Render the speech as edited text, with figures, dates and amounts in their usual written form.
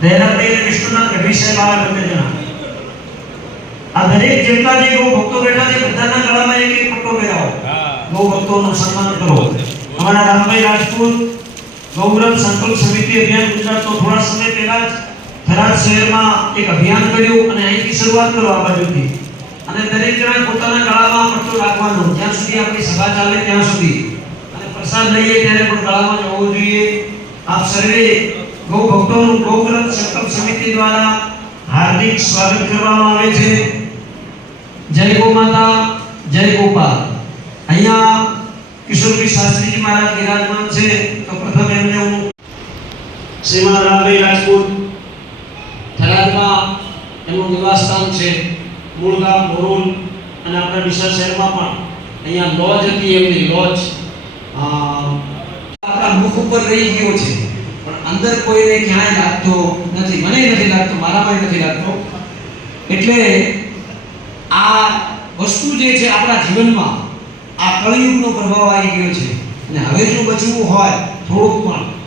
દયારામભાઈ અને વિષ્ણુનાથ ગઢવી સાહેબ આવા બંને જણા આ દરેક જેટલા જે ગૌ ભક્તો બેઠા છે બધાના ગળામાં એક એક પટ્ટો પહેરાવો ગૌ ભક્તોનું સન્માન કરો અમારા રામભાઈ રાજપૂત ગૌરવ સંકલ્પ સમિતિ અભિયાન ગુજરાત તો થોડા સમય પહેલા જ થરાદ શહેરમાં એક અભિયાન કર્યું અને અહીંથી શરૂઆત કરો આ બાજુથી અને દરેક જણા પોતાના ગળામાં પટ્ટો રાખવાનો જ્યાં સુધી આપણી સભા ચાલે ત્યાં સુધી અને પ્રસાદ લઈએ ત્યારે પણ ગળામાં જવો જોઈએ આપ સર્વે ગૌ ભક્તોનું ગૌરવ સંકલ્પ સમિતિ દ્વારા હાર્દિક સ્વાગત કરવામાં આવે છે જય ગૌ માતા જય ગોપાલ અહીંયા કિશોરભાઈ શાસ્ત્રીજી મહારાજ વિરાજમાન છે તો પ્રથમ એમને હું શ્રીમાન રામભાઈ રાજપૂત થરાદમાં એમનું નિવાસસ્થાન છે મૂળ ગામ મોરુલ અને આપણા ડીસા શહેરમાં પણ અહીંયા લોજ હતી એમની લોજ આપણા મુખ ઉપર રહી ગયો છે પણ અંદર કોઈને ક્યાંય લાગતો નથી મને નથી લાગતો મારામાં નથી લાગતો એટલે આ વસ્તુ જે છે આપણા જીવનમાં આ કળયુગનો પ્રભાવ આવી ગયો છે અને હવે જો બચવું હોય થોડુંક પણ